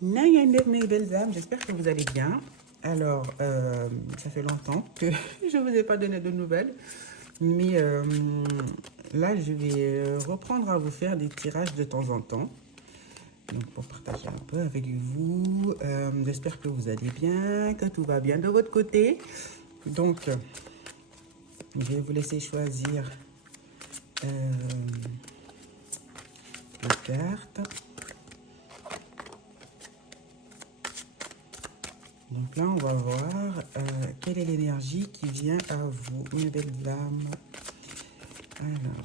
Nayane, mes belles âmes, j'espère que vous allez bien. Alors, ça fait longtemps que je ne vous ai pas donné de nouvelles, mais là, je vais reprendre à vous faire des tirages de temps en temps. Donc, pour partager un peu avec vous, j'espère que vous allez bien, que tout va bien de votre côté. Donc, je vais vous laisser choisir les cartes. Donc là, on va voir quelle est l'énergie qui vient à vous, mes belles âmes. Alors,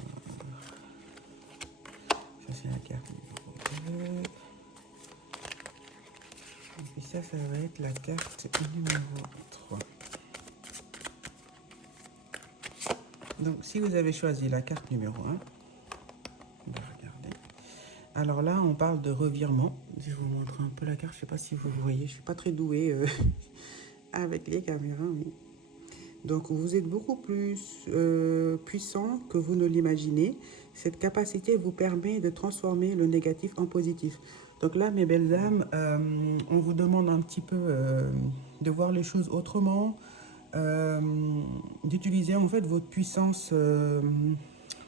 ça c'est la carte numéro 2. Et puis ça va être la carte numéro 3. Donc si vous avez choisi la carte numéro 1, on va regarder. Alors là, on parle de revirement. Je vous montre un peu la carte, je ne sais pas si vous voyez, je ne suis pas très douée avec les caméras. Mais... Donc vous êtes beaucoup plus puissant que vous ne l'imaginez. Cette capacité vous permet de transformer le négatif en positif. Donc là, mes belles âmes, on vous demande un petit peu de voir les choses autrement, d'utiliser en fait votre puissance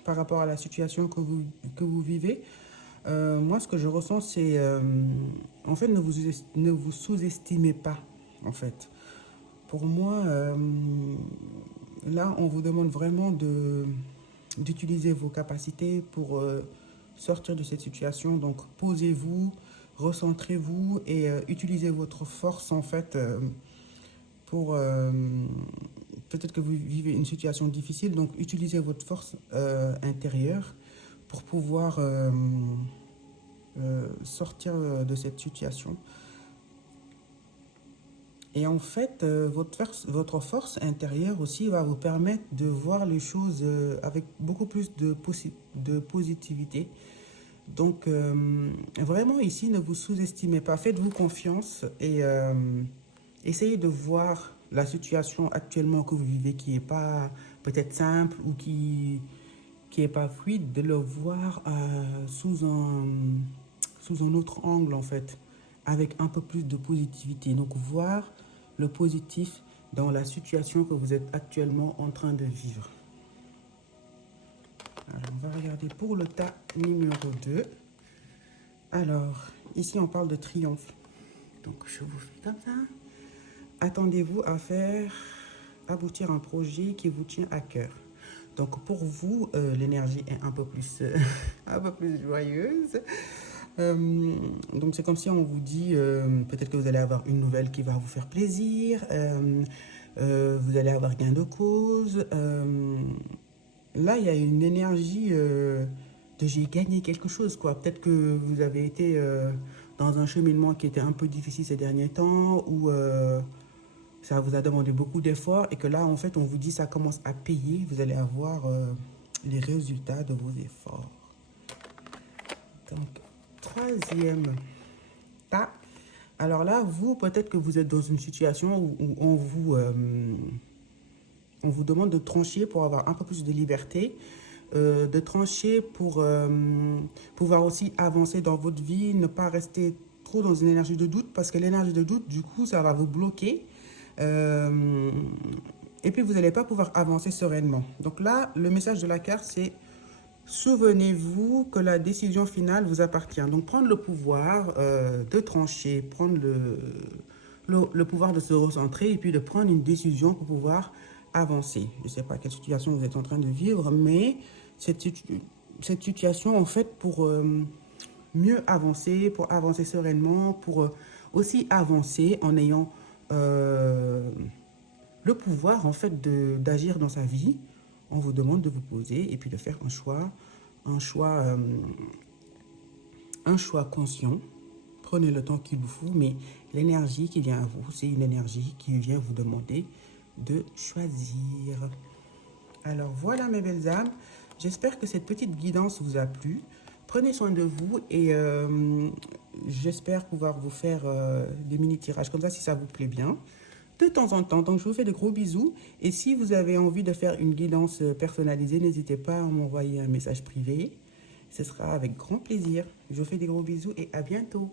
par rapport à la situation que vous vivez. Moi, ce que je ressens, c'est en fait, ne vous sous-estimez pas, en fait. Pour moi, là, on vous demande vraiment d'utiliser vos capacités pour sortir de cette situation. Donc, posez-vous, recentrez-vous et utilisez votre force, en fait, pour... peut-être que vous vivez une situation difficile, donc utilisez votre force intérieure pour pouvoir sortir de cette situation. Et en fait, votre force intérieure aussi va vous permettre de voir les choses avec beaucoup plus de positivité. Donc, vraiment ici, ne vous sous-estimez pas, faites-vous confiance et essayez de voir la situation actuellement que vous vivez qui n'est pas peut-être simple ou qui est pas fluide, de le voir sous un autre angle en fait, avec un peu plus de positivité. Donc voir le positif dans la situation que vous êtes actuellement en train de vivre. Alors, on va regarder pour le tas numéro 2. Alors, ici, on parle de triomphe. Donc, je vous fais comme ça. Attendez-vous à faire aboutir un projet qui vous tient à cœur. Donc, pour vous, l'énergie est un peu plus, un peu plus joyeuse. Donc c'est comme si on vous dit peut-être que vous allez avoir une nouvelle qui va vous faire plaisir, vous allez avoir gain de cause. Là, il y a une énergie de j'ai gagné quelque chose, quoi. Peut-être que vous avez été dans un cheminement qui était un peu difficile ces derniers temps, ou ça vous a demandé beaucoup d'efforts, et que là, en fait, on vous dit ça commence à payer, vous allez avoir les résultats de vos efforts. Donc, troisième tas. Alors là, vous, peut-être que vous êtes dans une situation où on vous demande de trancher pour avoir un peu plus de liberté, de trancher pour pouvoir aussi avancer dans votre vie, ne pas rester trop dans une énergie de doute, parce que l'énergie de doute, du coup, ça va vous bloquer. Et puis, vous n'allez pas pouvoir avancer sereinement. Donc là, le message de la carte, c'est souvenez-vous que la décision finale vous appartient. Donc, prendre le pouvoir de trancher, prendre le pouvoir de se recentrer et puis de prendre une décision pour pouvoir avancer. Je ne sais pas quelle situation vous êtes en train de vivre, mais cette situation, en fait, pour mieux avancer, pour avancer sereinement, pour aussi avancer en ayant le pouvoir, en fait, d'agir dans sa vie, on vous demande de vous poser et puis de faire un choix conscient. Prenez le temps qu'il vous faut, mais l'énergie qui vient à vous, c'est une énergie qui vient vous demander de choisir. Alors voilà mes belles âmes, j'espère que cette petite guidance vous a plu. Prenez soin de vous et j'espère pouvoir vous faire des mini tirages comme ça si ça vous plaît bien. De temps en temps. Donc, je vous fais de gros bisous. Et si vous avez envie de faire une guidance personnalisée, n'hésitez pas à m'envoyer un message privé. Ce sera avec grand plaisir. Je vous fais des gros bisous et à bientôt.